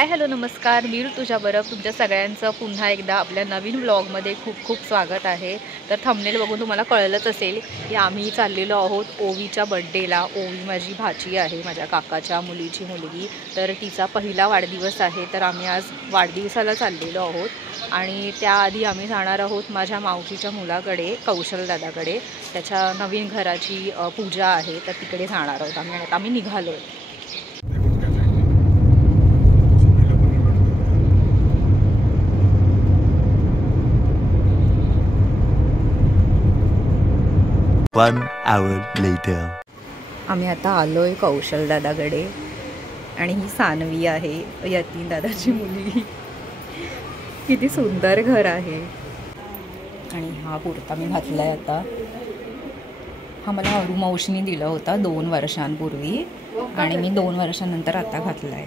Hi hello नमस्कार, मी ऋतुजा बरफ तुमच्या सगळ्यांचं पुन्हा एकदा आपल्या नवीन व्लॉगमध्ये खूप खूप स्वागत आहे। तर थंबनेल बघून तुम्हाला कळलंच असेल की आम्ही चाललेलो आहोत ओवीच्या बर्थडेला। ओवी माझी भाची आहे, माझ्या काकाच्या मुलीची मुलगी। तर तिचा पहिला वाढदिवस आहे, तर आम्ही आज वाढदिवसाला चाललेलो आहोत। आणि त्याआधी आम्ही जाणार आहोत माझ्या मावशीच्या मुलाकडे, कौशल दादाकडे। त्याच्या नवीन घराची पूजा आहे, तर तिकडे जाणार आहोत आम्ही निघालो। 1 hour later. आम्ही आता आलोय कौशल दादाकडे आणि ही सानवी आहे, यतीन दादाची मुलगी। किती सुंदर घर आहे। आणि हा कुर्ता मी घातलाय आता। हा मला अरू मावशीने दिला होता 2 वर्षांपूर्वी आणि मी 2 वर्षांनंतर आता घातलाय।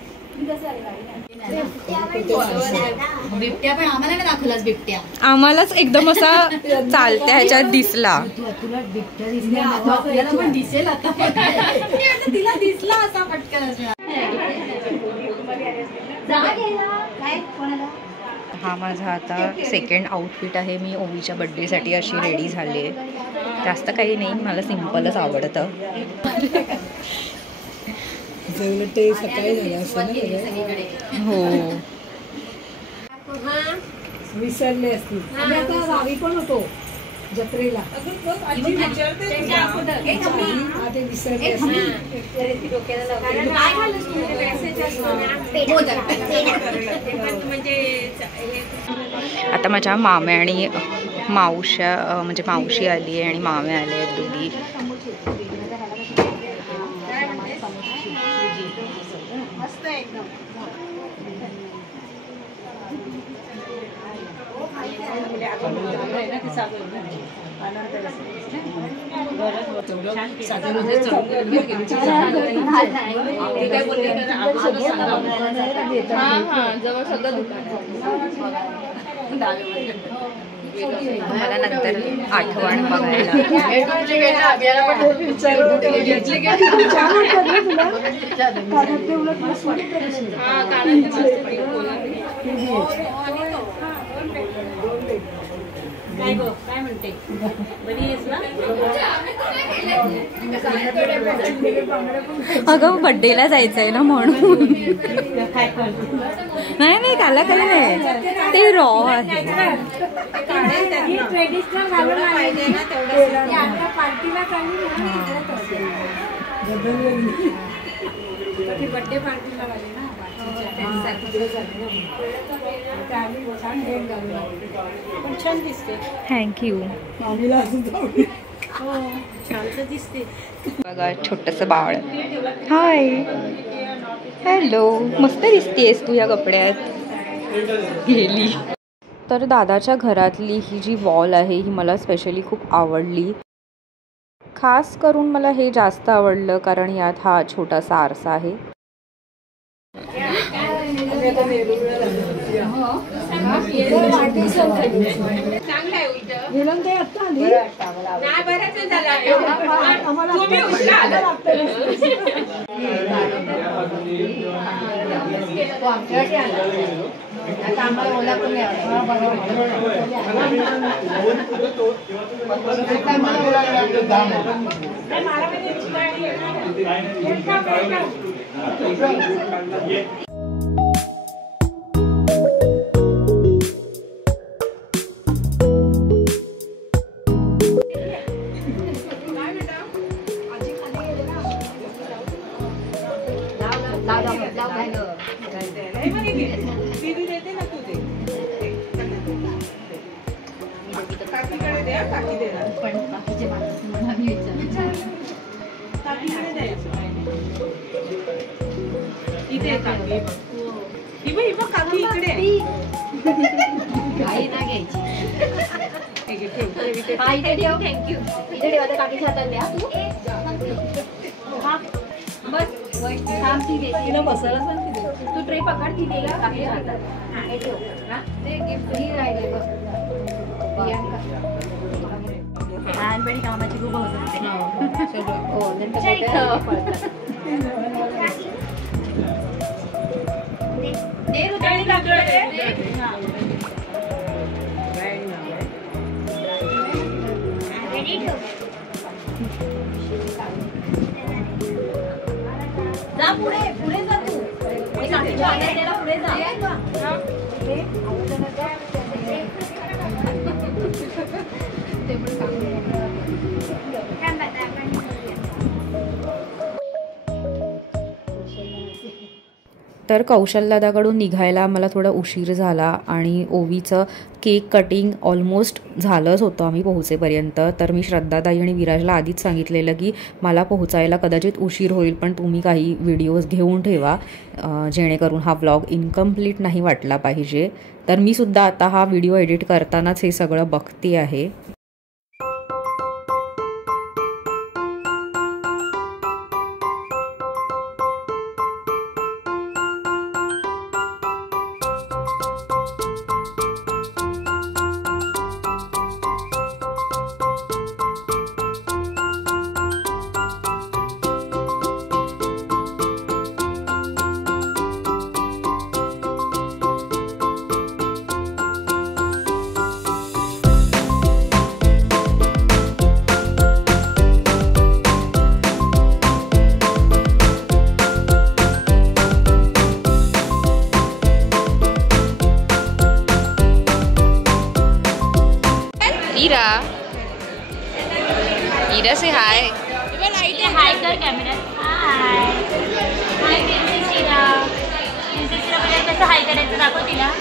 बिबट्या पण आम्हाला नाही दाखवलास। बिबट्या आम्हालाच एकदम असा चालत्या ह्याच्यात दिसला। तुला बिबट्या दिसला, आपल्याला पण दिसेल आता। तिला दिसला असा पटकन। हा माझा आता सेकंड आउटफिट आहे। मी ओवीच्या बर्थडेसाठी अशी रेडी झाली आहे। जास्त काही नाही, मला सिंपलच आवडतं। ते सकाळी झालं असं ना, हो विसरले असतील। आम्ही आता गावी पण होतो जत्रेला, ते विसरले असतील। आता माझ्या माम्या आणि मावश्या म्हणजे मावशी आली आहे आणि माम्या आले आहेत दोघी। मला नंतर आठवण बघायला। काय म्हणते, बरी आहेस ना? अगं बर्थडेला जायचंय ना म्हणून। नाही नाही, त्याला काही नाही, ते रॉ आहे। ट्रेडिशनल घालून पाहिजे ना तेवढं पार्टीला बर्थडे पार्टीला वाले ना। छान दिसते। थँक्यू। दिसते बघा छोटंसं बाळ। हाय हॅलो, मस्त दिसतेस तू या कपड्यात। गेली। तर दादाच्या घरातली ही जी वॉल आहे ही मला स्पेशली खूप आवडली। खास करून मला हे जास्त आवडलं कारण यात हा छोटासा आरसा आहे। तू ट्रे पकड ती देगा काकी हातात। ते गिफ्ट ही राहिले बघ प्रियांका। लहानपणी कामाची खूप हौस असते। हो नंतर दे रुद्राणी काकीला दे. रेडी ठेव. जा पुढे पुढे जा तू. काकीच्या आल्याला पुढे जा. तर कौशलदादाकडून निघायला मला थोडा उशीर झाला आणि ओवीचं केक कटिंग ऑलमोस्ट झालंच होतं आम्ही पोहोचेपर्यंत. तर मी श्रद्धाताई आणि विराजला आधीच सांगितलेलं की मला पोहोचायला कदाचित उशीर होईल, पण तुम्ही काही व्हिडिओज घेऊन ठेवा जेणेकरून हा व्लॉग इनकम्प्लीट नाही वाटला पाहिजे. तर मी सुद्धा आता हा व्हिडिओ एडिट करतानाच हे सगळं बघते आहे. Ira say hi. हाय कर कॅमेरा. हाय हाय प्रिन्सेस इरा. प्रिन्सेस इरा बघा कसं हाय करायचं दाखव तिला.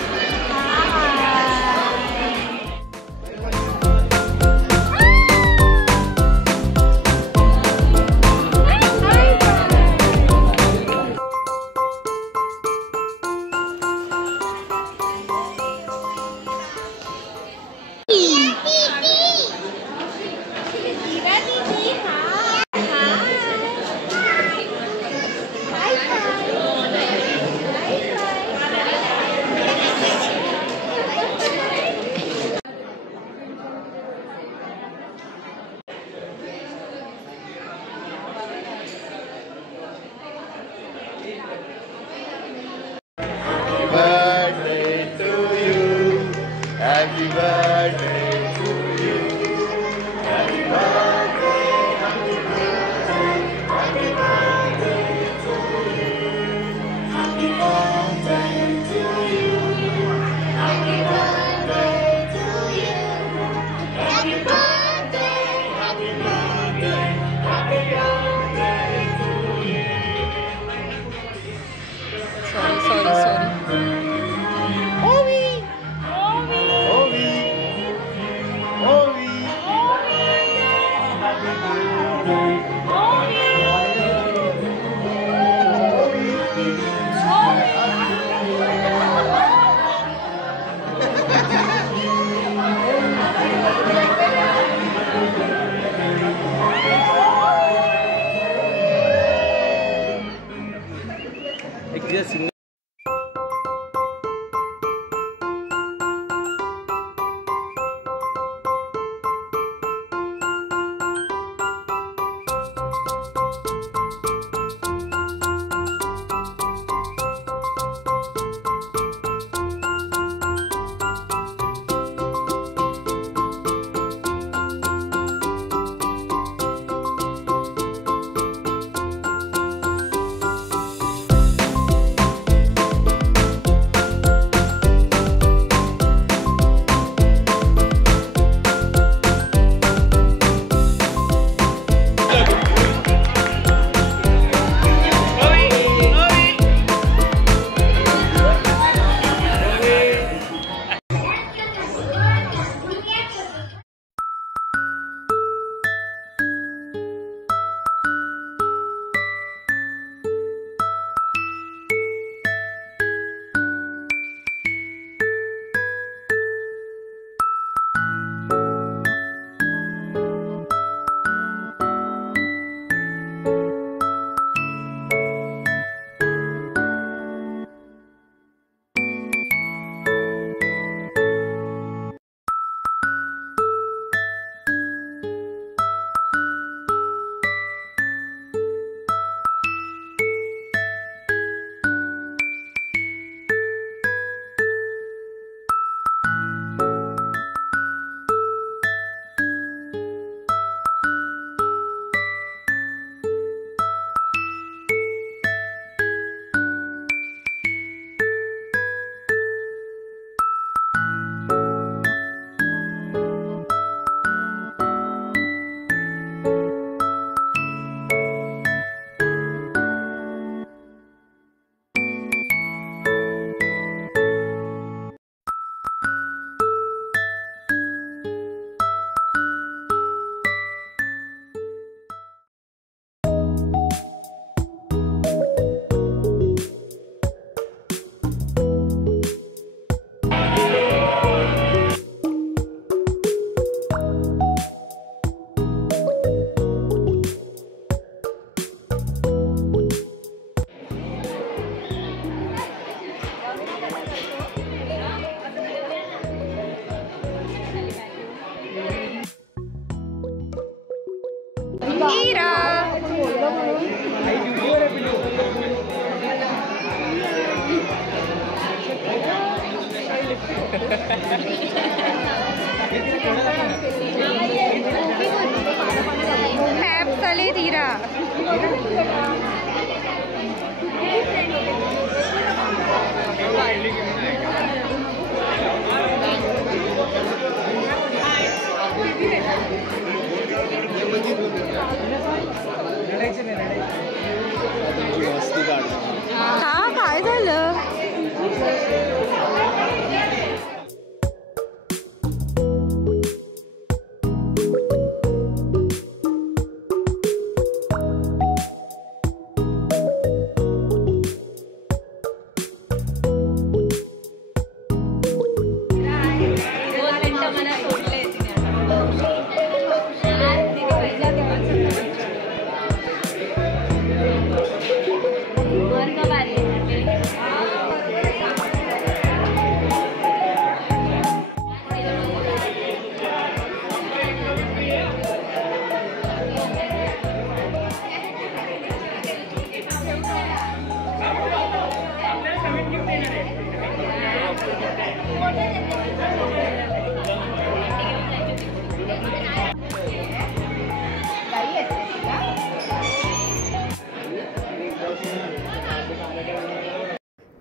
चाले धीरा हा काय झालं?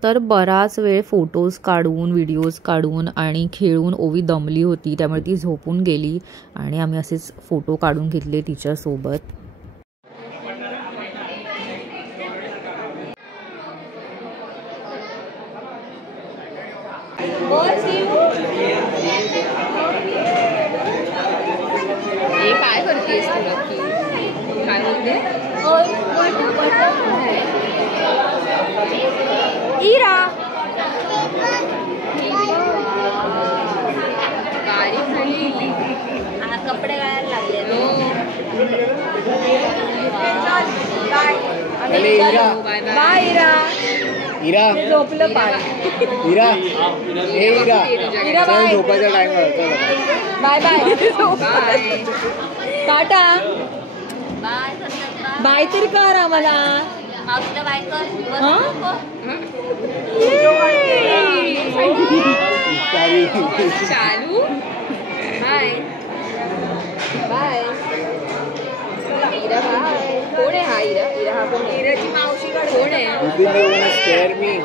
तर बराच वेळ फोटोज काढून व्हिडिओज काढून आणि खेळून ओवी दमली होती, त्यामुळे ती झोपून गेली आणि आम्ही असेच फोटो काढून घेतले तिच्यासोबत. हे काय करतेस तू नक्की? काय बोलते? इरा कपडे घालायला लागले. बाय इरा. इरा झोपलं पाय. इरा हे इरा बाय. झोपायचा time bye bye tata. Bye तरी कर आम्हाला. मावशीला बाय कर. चालू बाय बाय. इरा बाय. कोण आहे हा इरा? इरा हा कोण? इराची मावशी कोण आहे? स्केअर मी.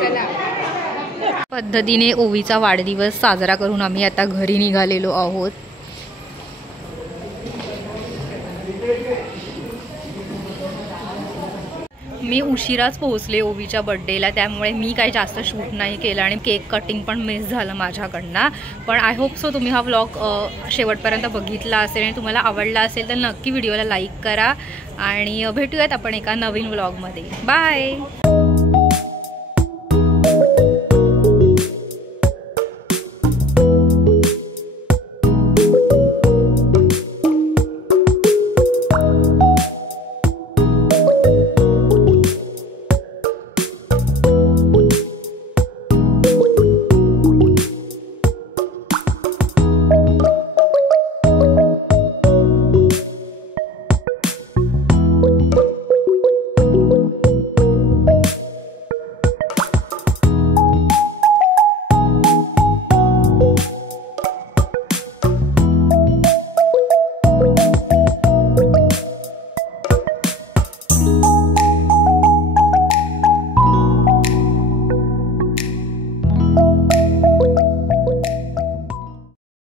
चला. पद्धतीने ओवीचा वाढदिवस साजरा करून आम्ही आता घरी निघालेलो आहोत. मी उशिराच पोहोचले ओवीच्या बर्थडेला, त्यामुळे मी काही जास्त शूट नाही केलं आणि केक कटिंग पण मिस झालं माझ्याकडनं. पण आय होप सो तुम्ही हा व्लॉग शेवटपर्यंत बघितला असेल आणि तुम्हाला आवडला असेल तर नक्की व्हिडिओला लाईक करा आणि भेटूयात आपण एका नवीन व्लॉगमध्ये. बाय.